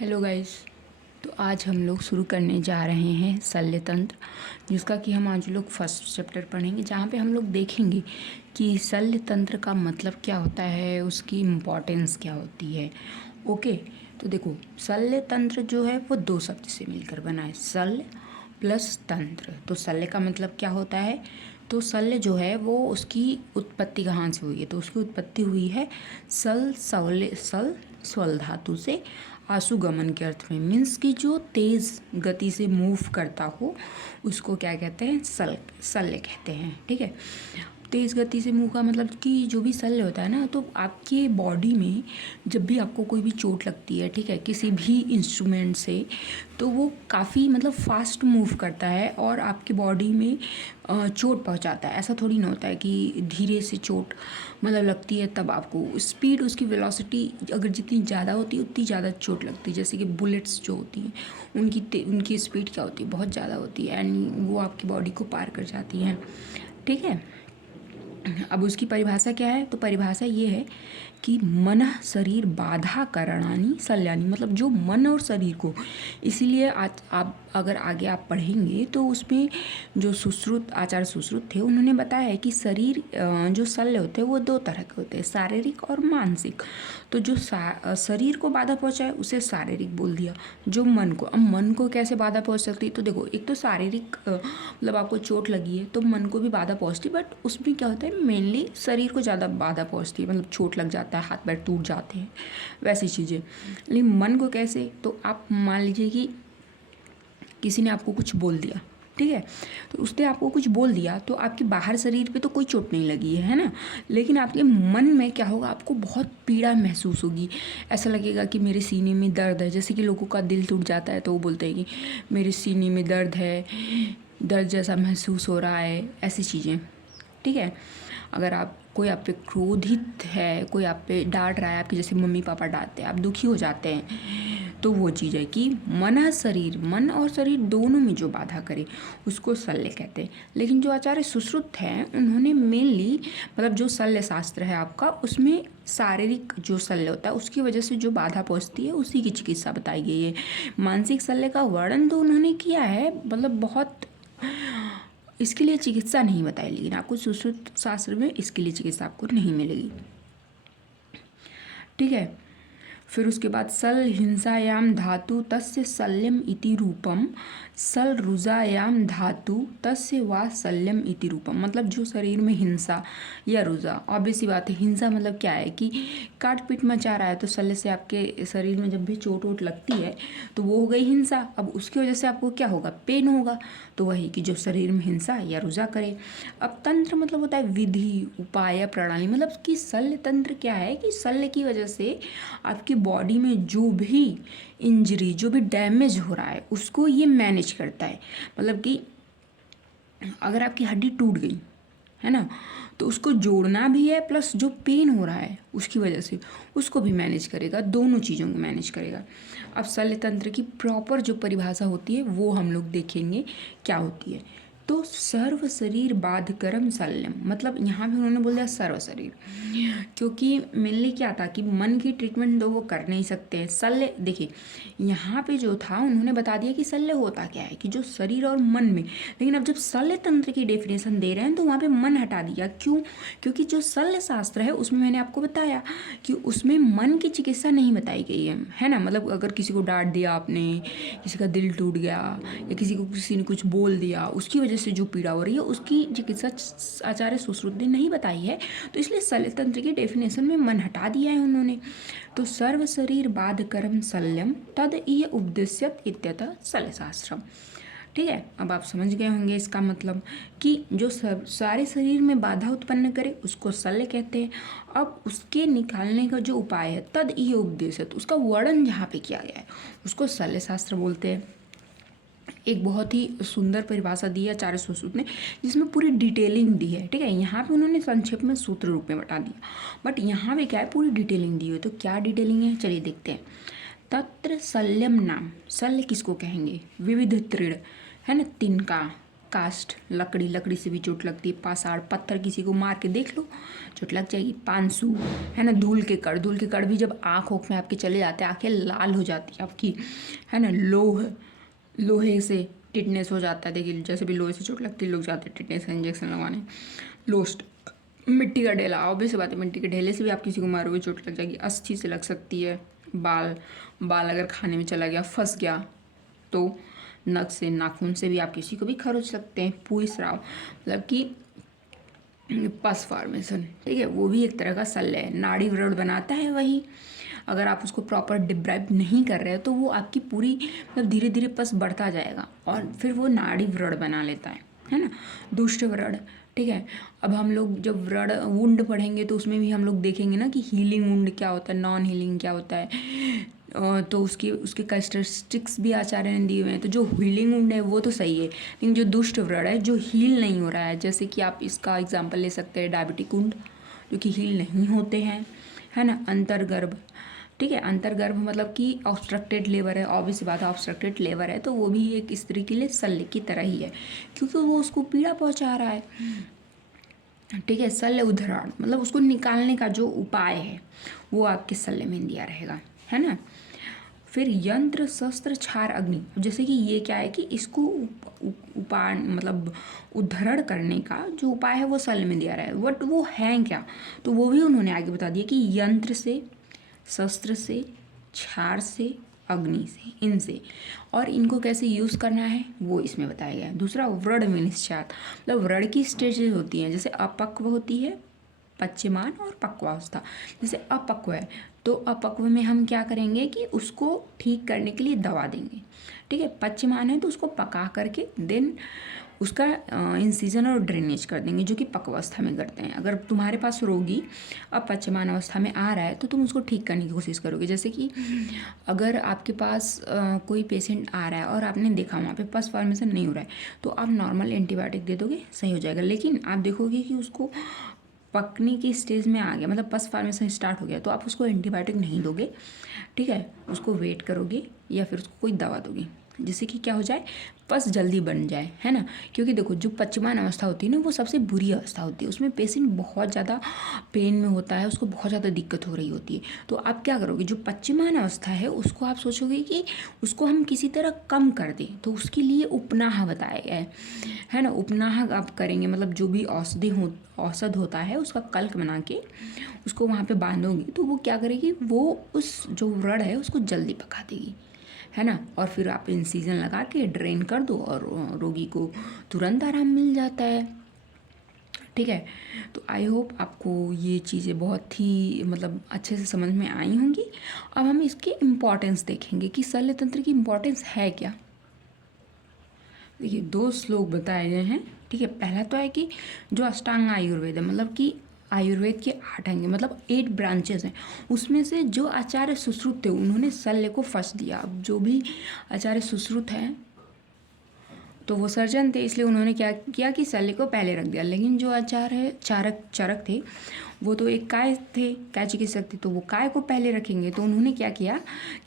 Hello guys. तो आज हम लोग शुरू करने जा रहे हैं शल्य तंत्र, जिसका कि हम आज लोग फर्स्ट चैप्टर पढ़ेंगे, जहाँ पे हम लोग देखेंगे कि शल्य तंत्र का मतलब क्या होता है, उसकी इम्पोर्टेंस क्या होती है। ओके, तो देखो, शल्य तंत्र जो है वो दो शब्द से मिलकर बना है, शल्य प्लस तंत्र। तो शल्य का मतलब क्या होता है, तो शल्य जो है वो उसकी उत्पत्ति कहाँ से हुई है, तो उसकी उत्पत्ति हुई है सल स्वर धातु से आशुगमन के अर्थ में। मीन्स कि जो तेज गति से मूव करता हो उसको क्या कहते हैं, शल्य कहते हैं। ठीक है, तेज गति से मूव का मतलब कि जो भी शल्य होता है ना, तो आपके बॉडी में जब भी आपको कोई भी चोट लगती है, ठीक है, किसी भी इंस्ट्रूमेंट से, तो वो काफ़ी मतलब फास्ट मूव करता है और आपकी बॉडी में चोट पहुंचाता है। ऐसा थोड़ी ना होता है कि धीरे से चोट मतलब लगती है तब आपको, स्पीड उसकी वेलोसिटी अगर जितनी ज़्यादा होती है उतनी ज़्यादा चोट लगती है। जैसे कि बुलेट्स जो होती हैं उनकी स्पीड क्या होती है, बहुत ज़्यादा होती है, एंड वो आपकी बॉडी को पार कर जाती हैं। ठीक है, अब उसकी परिभाषा क्या है, तो परिभाषा ये है कि मनः शरीर बाधा करणानी शल्यानी, मतलब जो मन और शरीर को, इसीलिए आज आप अगर आगे आप पढ़ेंगे तो उसमें जो सुश्रुत आचार्य सुश्रुत थे उन्होंने बताया है कि शरीर जो शल्य होते हैं वो दो तरह के होते हैं, शारीरिक और मानसिक। तो जो शरीर को बाधा पहुंचाए उसे शारीरिक बोल दिया, जो मन को, अब मन को कैसे बाधा पहुंच सकती है, तो देखो, एक तो शारीरिक मतलब आपको चोट लगी है तो मन को भी बाधा पहुंचती है, बट उसमें क्या होता है, मेनली शरीर को ज़्यादा बाधा पहुंचती है, मतलब चोट लग जाता है, हाथ पैर टूट जाते हैं, वैसी चीज़ें। लेकिन मन को कैसे, तो आप मान लीजिए कि किसी ने आपको कुछ बोल दिया, ठीक है, तो उसने आपको कुछ बोल दिया तो आपके बाहर शरीर पे तो कोई चोट नहीं लगी है ना, लेकिन आपके मन में क्या होगा, आपको बहुत पीड़ा महसूस होगी। ऐसा लगेगा कि मेरे सीने में दर्द है, जैसे कि लोगों का दिल टूट जाता है तो वो बोलते हैं कि मेरे सीने में दर्द है, दर्द जैसा महसूस हो रहा है, ऐसी चीज़ें। ठीक है, अगर आप कोई आप पे क्रोधित है, कोई आप पे डांट रहा है, आपके जैसे मम्मी पापा डांटते हैं, आप दुखी हो जाते हैं, तो वो चीज़ है कि मन और शरीर दोनों में जो बाधा करे उसको शल्य कहते हैं। लेकिन जो आचार्य सुश्रुत हैं उन्होंने मेनली मतलब जो शल्य शास्त्र है आपका, उसमें शारीरिक जो शल्य होता है उसकी वजह से जो बाधा पहुंचती है उसी की चिकित्सा बताई गई है। मानसिक शल्य का वर्णन तो उन्होंने किया है, मतलब बहुत, इसके लिए चिकित्सा नहीं बताई, लेकिन आपको सुश्रुत शास्त्र में इसके लिए चिकित्सा आपको नहीं मिलेगी। ठीक है, फिर उसके बाद सल हिंसायाम धातु तस्य शल्यम इति रूपम, सल रुजायाम धातु तस्य वा शल्यम इति रूपम, मतलब जो शरीर में हिंसा या रुजा, ऑब्वियस सी बात है, हिंसा मतलब क्या है कि काट पीट मचा रहा है, तो शल्य से आपके शरीर में जब भी चोट वोट लगती है तो वो हो गई हिंसा। अब उसकी वजह से आपको क्या होगा, पेन होगा, तो वही कि जो शरीर में हिंसा या रुजा करे। अब तंत्र मतलब होता है विधि, उपाय, प्रणाली, मतलब कि शल्य तंत्र क्या है कि शल्य की वजह से आपकी बॉडी में जो भी इंजरी, जो भी डैमेज हो रहा है उसको ये मैनेज करता है। मतलब कि अगर आपकी हड्डी टूट गई है ना, तो उसको जोड़ना भी है, प्लस जो पेन हो रहा है उसकी वजह से उसको भी मैनेज करेगा, दोनों चीज़ों को मैनेज करेगा। अब शल्य तंत्र की प्रॉपर जो परिभाषा होती है वो हम लोग देखेंगे क्या होती है। तो सर्व शरीर बाधकरम शल्यम, मतलब यहाँ भी उन्होंने बोल दिया सर्व शरीर, क्योंकि मेनली क्या था कि मन की ट्रीटमेंट तो वो कर नहीं सकते हैं। शल्य देखिए, यहाँ पे जो था उन्होंने बता दिया कि शल्य होता क्या है, कि जो शरीर और मन में, लेकिन अब जब शल्य तंत्र की डेफिनेशन दे रहे हैं तो वहाँ पे मन हटा दिया। क्यों, क्योंकि जो शल्य शास्त्र है उसमें मैंने आपको बताया कि उसमें मन की चिकित्सा नहीं बताई गई है ना। मतलब अगर किसी को डांट दिया आपने, किसी का दिल टूट गया, या किसी ने कुछ बोल दिया, उसकी वजह से जो पीड़ा हो रही है उसकी चिकित्सा आचार्य सुश्रुत ने नहीं बताई है, तो इसलिए शल्य तंत्र की डेफिनेशन में मन हटा दिया है उन्होंने। तो सर्व शरीर बाध कर्म शल्यम तद ये उपदेश्यत इत्यतः शल्य शास्त्रम। ठीक है, अब आप समझ गए होंगे इसका मतलब कि जो सारे शरीर में बाधा उत्पन्न करे उसको शल्य कहते हैं। अब उसके निकालने का जो उपाय है तद ये उपदेशित, उसका वर्णन जहाँ पे किया गया है उसको शल्य शास्त्र बोलते हैं। एक बहुत ही सुंदर परिभाषा दी है आचार्य सुश्रुत ने, जिसमें पूरी डिटेलिंग दी है। ठीक है, यहाँ पे उन्होंने संक्षेप में सूत्र रूप में बता दिया, बट यहाँ पे क्या है, पूरी डिटेलिंग दी हुई है। तो क्या डिटेलिंग है, चलिए देखते हैं। तत्र शल्यम नाम, शल्य किसको कहेंगे, विविध तृण है ना, तिनका, कास्ट लकड़ी से भी चोट लगती है, पाषाण पत्थर किसी को मार के देख लो चोट लग जाएगी, पानसू है ना, धूल के कण भी जब आँख में आपके चले जाते हैं, आँखें लाल हो जाती है आपकी, है ना। लोहे से टिटनेस हो जाता है, देखिए जैसे भी लोहे से चोट लगती है लोग जाते हैं टिटनेस का इंजेक्शन लगवाने। लोस्ट मिट्टी का ढेला, ऑब्वियस बात है मिट्टी के ढेले से भी आप किसी को मारोगे चोट लग जाएगी। अस्थि से लग सकती है। बाल अगर खाने में चला गया, फंस गया तो नख से, नाखून से भी आप किसी को भी खरोच सकते हैं। पुई स्राव मतलब कि पस फॉर्मेशन, ठीक है, वो भी एक तरह का शल्य है। नाड़ी व्रण बनाता है वही, अगर आप उसको प्रॉपर डिब्राइब नहीं कर रहे हो तो वो आपकी पूरी मतलब धीरे धीरे पस बढ़ता जाएगा और फिर वो नाड़ी व्रण बना लेता है ना। दुष्ट व्रण, ठीक है। अब हम लोग जब व्रण वुंड पढ़ेंगे तो उसमें भी हम लोग देखेंगे ना कि हीलिंग वुंड क्या होता है, नॉन हीलिंग क्या होता है, तो उसके कैरेक्टरिस्टिक्स भी आचार्य ने दिए हुए हैं। तो जो हीलिंग वुंड है वो तो सही है, लेकिन जो दुष्ट व्रण है जो हील नहीं हो रहा है, जैसे कि आप इसका एग्जाम्पल ले सकते हैं डायबिटिक वुंड जो कि हील नहीं होते हैं, है ना। अंतर्गर्भ, ठीक है, अंतर्गर्भ मतलब कि ऑब्स्ट्रक्टेड लेबर है, ऑब्वियस बात है ऑब्स्ट्रक्टेड लेबर है तो वो भी एक स्त्री के लिए शल्य की तरह ही है क्योंकि वो उसको पीड़ा पहुंचा रहा है, ठीक है। शल्य उद्धरण मतलब उसको निकालने का जो उपाय है वो आपके शल्य में दिया रहेगा, है ना। फिर यंत्र शस्त्र क्षार अग्नि, जैसे कि ये क्या है कि इसको उपाय मतलब उद्धरण करने का जो उपाय है वो शल्य में दिया रहा है, बट वो है क्या, तो वो भी उन्होंने आगे बता दिया कि यंत्र से, शस्त्र से, क्षार से, अग्नि से, इनसे, और इनको कैसे यूज़ करना है वो इसमें बताया गया है। दूसरा व्रण विनिश्चात मतलब व्रण की स्टेजेस होती हैं, जैसे अपक्व होती है, पच्यमान और पक्वावस्था। जैसे अपक्व है तो अपक्व में हम क्या करेंगे कि उसको ठीक करने के लिए दवा देंगे, ठीक है। पच्यमान है तो उसको पका करके देन उसका इंसिजन और ड्रेनेज कर देंगे जो कि पक्वावस्था में करते हैं। अगर तुम्हारे पास रोगी अब पच्यमान अवस्था में आ रहा है तो तुम उसको ठीक करने की कोशिश करोगे। जैसे कि अगर आपके पास कोई पेशेंट आ रहा है और आपने देखा वहाँ पे पस फॉर्मेशन नहीं हो रहा है तो आप नॉर्मल एंटीबायोटिक दे दोगे, सही हो जाएगा। लेकिन आप देखोगे कि उसको पकने की स्टेज में आ गया मतलब पस फॉर्मेशन स्टार्ट हो गया तो आप उसको एंटीबायोटिक नहीं दोगे, ठीक है, उसको वेट करोगे या फिर उसको कोई दवा दोगे जिससे कि क्या हो जाए, पस जल्दी बन जाए, है ना। क्योंकि देखो जो पच्यमान अवस्था होती है ना वो सबसे बुरी अवस्था होती है, उसमें पेशेंट बहुत ज़्यादा पेन में होता है, उसको बहुत ज़्यादा दिक्कत हो रही होती है। तो आप क्या करोगे, जो पच्यमान अवस्था है उसको आप सोचोगे कि उसको हम किसी तरह कम कर दें, तो उसके लिए उपनाह बताया गया है ना। उपनाह आप करेंगे मतलब जो भी औषध होता है उसका कल्क बना के उसको वहाँ पे बांधोगे तो वो क्या करेगी, वो उस जो व्रण है उसको जल्दी पका देगी, है ना। और फिर आप इंसिजन लगा के ड्रेन कर दो और रोगी को तुरंत आराम मिल जाता है, ठीक है। तो आई होप आपको ये चीज़ें बहुत ही मतलब अच्छे से समझ में आई होंगी। अब हम इसकी इम्पोर्टेंस देखेंगे कि शल्य तंत्र की इम्पोर्टेंस है क्या। देखिए 2 श्लोक बताए गए हैं, ठीक है। पहला तो है कि जो अष्टांग आयुर्वेद है मतलब कि आयुर्वेद के 8 अंग मतलब 8 ब्रांचेस हैं, उसमें से जो आचार्य सुश्रुत थे उन्होंने शल्य को फर्स्ट दिया। अब जो भी आचार्य सुश्रुत हैं तो वो सर्जन थे इसलिए उन्होंने क्या किया कि शल्य को पहले रख दिया। लेकिन जो आचार्य चरक थे वो तो एक काय थे, काय चिकित्सक थे, तो वो काय को पहले रखेंगे। तो उन्होंने क्या किया,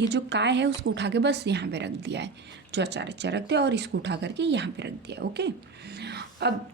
ये जो काय है उसको उठा के बस यहाँ पे रख दिया है जो आचार्य चरक थे, और इसको उठा करके यहाँ पे रख दिया, ओके। अब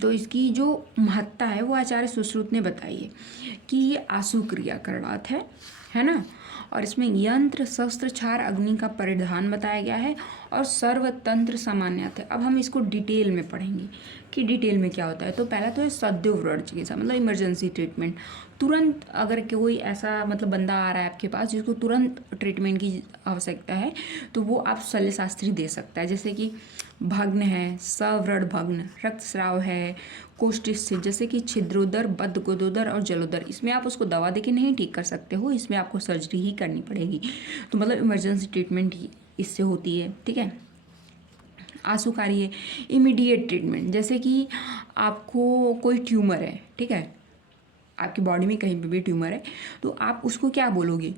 तो इसकी जो महत्ता है वो आचार्य सुश्रुत ने बताई है कि ये आशु क्रिया करणात है ना। और इसमें यंत्र शस्त्र क्षार अग्नि का परिधान बताया गया है और सर्वतंत्र सामान्यत है। अब हम इसको डिटेल में पढ़ेंगे कि डिटेल में क्या होता है। तो पहला तो है सद्य व्रण चिकित्सा मतलब इमरजेंसी ट्रीटमेंट, तुरंत अगर कोई ऐसा मतलब बंदा आ रहा है आपके पास जिसको तुरंत ट्रीटमेंट की आवश्यकता है तो वो आप शल्यशास्त्री दे सकता है। जैसे कि भग्न है, सव्रण भग्न, रक्तस्राव है, कोष्ठस्थित जैसे कि छिद्रोदर, बद्धगोदोदर और जलोदर, इसमें आप उसको दवा देके नहीं ठीक कर सकते हो, इसमें आपको सर्जरी ही करनी पड़ेगी। तो मतलब इमरजेंसी ट्रीटमेंट इससे होती है, ठीक है। आशुकारी है इमीडिएट ट्रीटमेंट, जैसे कि आपको कोई ट्यूमर है, ठीक है, आपकी बॉडी में कहीं पे भी ट्यूमर है तो आप उसको क्या बोलोगे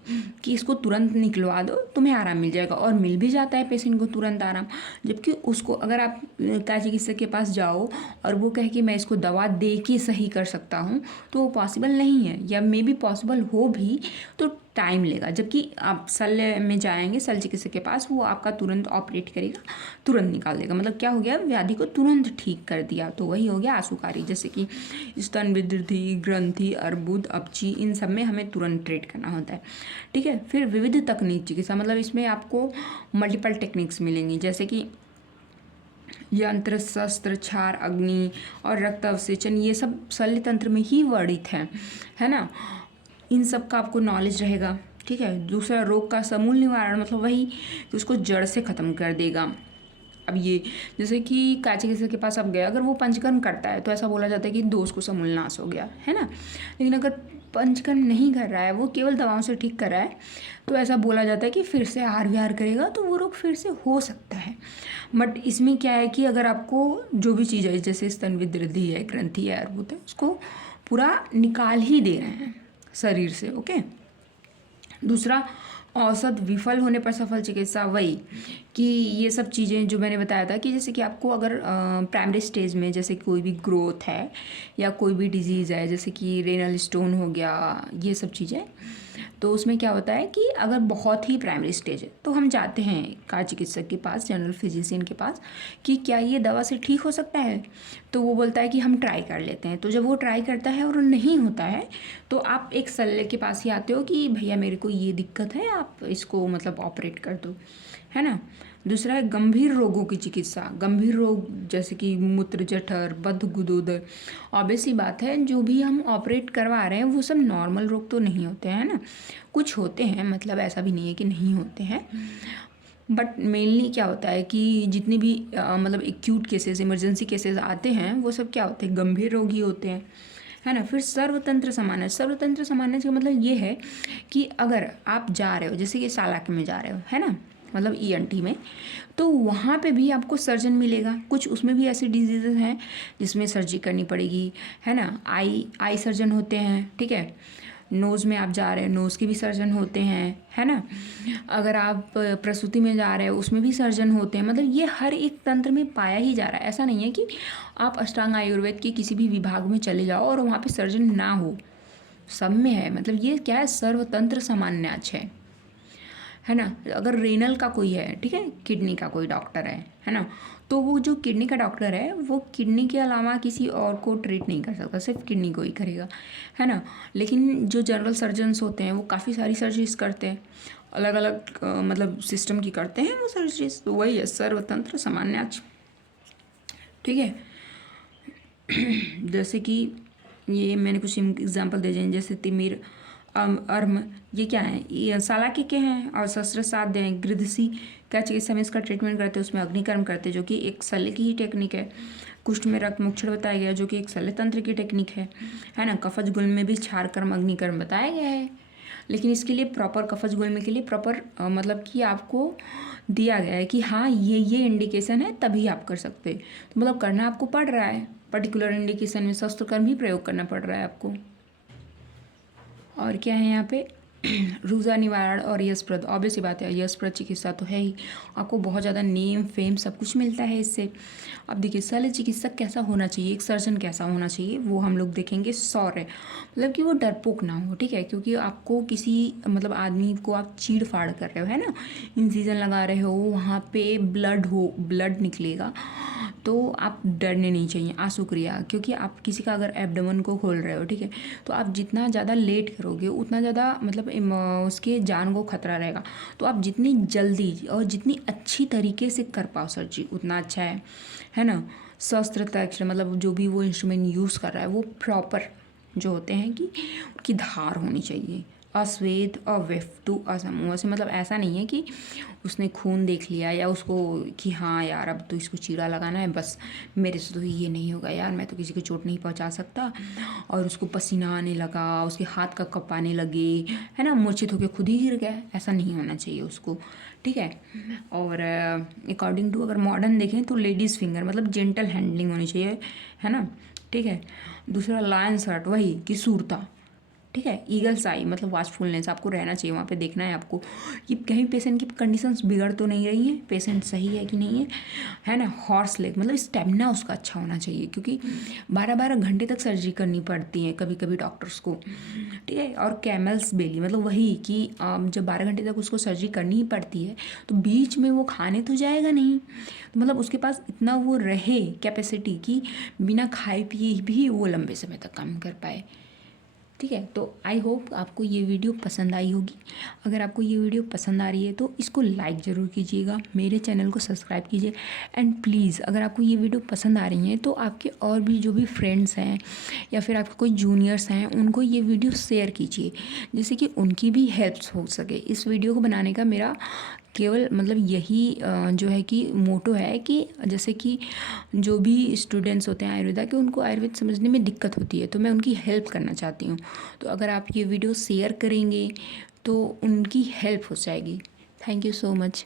कि इसको तुरंत निकलवा दो तुम्हें आराम मिल जाएगा, और मिल भी जाता है पेशेंट को तुरंत आराम। जबकि उसको अगर आप काय चिकित्सक के पास जाओ और वो कहे कि मैं इसको दवा दे के सही कर सकता हूँ तो वो पॉसिबल नहीं है, या मे बी पॉसिबल हो भी तो टाइम लेगा, जबकि आप शल्य में जाएंगे शल्य चिकित्सक के पास, वो आपका तुरंत ऑपरेट करेगा, तुरंत निकाल देगा। मतलब क्या हो गया, व्याधि को तुरंत ठीक कर दिया। तो वही हो गया आशुकारी। जैसे कि स्तन वृद्धि, ग्रंथि, अर्बुद, अपची, इन सब में हमें तुरंत ट्रीट करना होता है, ठीक है। फिर विविध तकनीक चिकित्सा, मतलब इसमें आपको मल्टीपल टेक्निक्स मिलेंगी, जैसे कि यंत्र, शस्त्र, क्षार, अग्नि और रक्त अवसेचन, ये सब शल्य तंत्र में ही वर्णित है ना। इन सब का आपको नॉलेज रहेगा, ठीक है। दूसरा, रोग का समूल निवारण, मतलब वही कि उसको जड़ से ख़त्म कर देगा। अब ये जैसे कि काय चिकित्सक के पास आप गए, अगर वो पंचकर्म करता है तो ऐसा बोला जाता है कि दोष को समूल नाश हो गया, है ना। लेकिन अगर पंचकर्म नहीं कर रहा है, वो केवल दवाओं से ठीक कर रहा है, तो ऐसा बोला जाता है कि फिर से आहार विहार करेगा तो वो रोग फिर से हो सकता है। बट इसमें क्या है कि अगर आपको जो भी चीज़ है, जैसे स्तन वृद्धि है, ग्रंथि है, अर्बुद है, उसको पूरा निकाल ही दे रहे हैं शरीर से, ओके। दूसरा, औसत विफल होने पर सफल चिकित्सा, वही कि ये सब चीज़ें जो मैंने बताया था कि जैसे कि आपको अगर प्राइमरी स्टेज में जैसे कोई भी ग्रोथ है या कोई भी डिजीज़ है, जैसे कि रेनल स्टोन हो गया, ये सब चीज़ें, तो उसमें क्या होता है कि अगर बहुत ही प्राइमरी स्टेज है तो हम जाते हैं काय चिकित्सक के पास, जनरल फिजिशियन के पास, कि क्या ये दवा से ठीक हो सकता है। तो वो बोलता है कि हम ट्राई कर लेते हैं। तो जब वो ट्राई करता है और नहीं होता है, तो आप एक शल्य के पास ही आते हो कि भैया मेरे को ये दिक्कत है, आप इसको मतलब ऑपरेट कर दो, है ना। दूसरा है गंभीर रोगों की चिकित्सा। गंभीर रोग जैसे कि मूत्र जठर, बद्ध गुदोदर, ऑब्वियसली बात है जो भी हम ऑपरेट करवा रहे हैं वो सब नॉर्मल रोग तो नहीं होते हैं ना, कुछ होते हैं, मतलब ऐसा भी नहीं है कि नहीं होते हैं। बट मेनली क्या होता है कि जितने भी मतलब एक्यूट केसेस, इमरजेंसी केसेस आते हैं, वो सब क्या होते हैं, गंभीर रोग ही होते हैं, है ना। फिर सर्वतंत्र सामान्य। सर्वतंत्र सामान्य का मतलब ये है कि अगर आप जा रहे हो, जैसे कि सालाके में जा रहे हो, है ना, मतलब ईएनटी में, तो वहाँ पे भी आपको सर्जन मिलेगा। कुछ उसमें भी ऐसे डिजीज़ हैं जिसमें सर्जरी करनी पड़ेगी, है ना। आई सर्जन होते हैं, ठीक है। नोज़ में आप जा रहे हैं, नोज़ के भी सर्जन होते हैं, है ना। अगर आप प्रसूति में जा रहे हो, उसमें भी सर्जन होते हैं। मतलब ये हर एक तंत्र में पाया ही जा रहा है। ऐसा नहीं है कि आप अष्टांग आयुर्वेद के किसी भी विभाग में चले जाओ और वहाँ पे सर्जन ना हो, सब में है। मतलब ये क्या है, सर्वतंत्र सामान्याच है ना। अगर रेनल का कोई है, ठीक है, किडनी का कोई डॉक्टर है ना, तो वो जो किडनी का डॉक्टर है वो किडनी के अलावा किसी और को ट्रीट नहीं कर सकता, सिर्फ किडनी को ही करेगा, है ना। लेकिन जो जनरल सर्जन्स होते हैं वो काफ़ी सारी सर्जरीज करते हैं, अलग अलग मतलब सिस्टम की करते हैं वो सर्जरीज। तो वही है सर्वतंत्र सामान्याच, ठीक है। जैसे कि ये मैंने कुछ एग्जाम्पल दे दिए, जैसे तिमिर, अर्म, ये क्या है, ये सालाके के हैं, और शस्त्र साध्य हैं। गृद्धसी क्या चिकित्सा में इसका ट्रीटमेंट करते हैं, उसमें अग्निकर्म करते हैं, जो कि एक शल्य की ही टेक्निक है। कुष्ठ में रक्त मोक्षण बताया गया, जो कि एक शल्य तंत्र की टेक्निक है ना। कफज गुल्म में भी क्षार कर्म, अग्निकर्म बताया गया है। लेकिन इसके लिए प्रॉपर कफज गुल्म के लिए प्रॉपर मतलब कि आपको दिया गया है कि हाँ ये इंडिकेशन है तभी आप कर सकते हैं। तो मतलब करना आपको पड़ रहा है, पर्टिकुलर इंडिकेशन में शस्त्र कर्म भी प्रयोग करना पड़ रहा है आपको। और क्या है यहाँ पे, रुजा निवारण और यशप्रद। ऑब्वियसली बात है, यशप्रद चिकित्सा तो है ही, आपको बहुत ज़्यादा नेम फेम सब कुछ मिलता है इससे। अब देखिए शल्य चिकित्सक कैसा होना चाहिए, एक सर्जन कैसा होना चाहिए, वो हम लोग देखेंगे। शौर्य, मतलब कि वो डरपोक ना हो, ठीक है, क्योंकि आपको किसी मतलब आदमी को आप चीड़ फाड़ कर रहे हो, है ना, इंसिजन लगा रहे हो, वहाँ पे ब्लड निकलेगा, तो आप डरने नहीं चाहिए। आंसू क्रिया, क्योंकि आप किसी का अगर एब्डोमेन को खोल रहे हो, ठीक है, तो आप जितना ज़्यादा लेट करोगे उतना ज़्यादा मतलब उसके जान को खतरा रहेगा। तो आप जितनी जल्दी और जितनी अच्छी तरीके से कर पाओ सर्जरी उतना अच्छा है ना। शस्त्र तक्ष, मतलब जो भी वो इंस्ट्रूमेंट यूज़ कर रहा है वो प्रॉपर जो होते हैं कि उनकी धार होनी चाहिए। अश्वेत, अवेफ्टु, असमूह से मतलब ऐसा नहीं है कि उसने खून देख लिया या उसको कि हाँ यार अब तो इसको चीरा लगाना है, बस मेरे से तो ये नहीं होगा यार, मैं तो किसी को चोट नहीं पहुंचा सकता, और उसको पसीना आने लगा, उसके हाथ का कप आने लगे, है ना, मूर्छित होकर खुद ही गिर गया। ऐसा नहीं होना चाहिए उसको, ठीक है। और अकॉर्डिंग टू अगर मॉडर्न देखें तो लेडीज़ फिंगर, मतलब जेंटल हैंडलिंग होनी चाहिए, है ना, ठीक है। दूसरा लायन शर्ट, वही कि सूरता, ठीक है। ईगल्स आई मतलब वाचफुलनेस, आपको रहना चाहिए वहाँ पे, देखना है आपको कि कहीं पेशेंट की कंडीशंस बिगड़ तो नहीं रही हैं, पेशेंट सही है कि नहीं है ना। हॉर्स लेग मतलब स्टेमिना उसका अच्छा होना चाहिए, क्योंकि 12-12 घंटे तक सर्जरी करनी पड़ती है कभी कभी डॉक्टर्स को, ठीक है। और कैमल्स बेली मतलब वही कि जब 12 घंटे तक उसको सर्जरी करनी ही पड़ती है तो बीच में वो खाने तो जाएगा नहीं, तो मतलब उसके पास इतना वो रहे कैपेसिटी कि बिना खाए पिए भी वो लंबे समय तक काम कर पाए, ठीक है। तो आई होप आपको ये वीडियो पसंद आई होगी। अगर आपको ये वीडियो पसंद आ रही है तो इसको लाइक ज़रूर कीजिएगा, मेरे चैनल को सब्सक्राइब कीजिए, एंड प्लीज़ अगर आपको ये वीडियो पसंद आ रही हैं तो आपके और भी जो भी फ्रेंड्स हैं या फिर आपके कोई जूनियर्स हैं उनको ये वीडियो शेयर कीजिए, जिससे कि उनकी भी हेल्प हो सके। इस वीडियो को बनाने का मेरा केवल मतलब यही जो है कि मोटो है कि जैसे कि जो भी स्टूडेंट्स होते हैं आयुर्वेदा के, उनको आयुर्वेद समझने में दिक्कत होती है, तो मैं उनकी हेल्प करना चाहती हूँ। तो अगर आप ये वीडियो शेयर करेंगे तो उनकी हेल्प हो जाएगी। Thank you so much.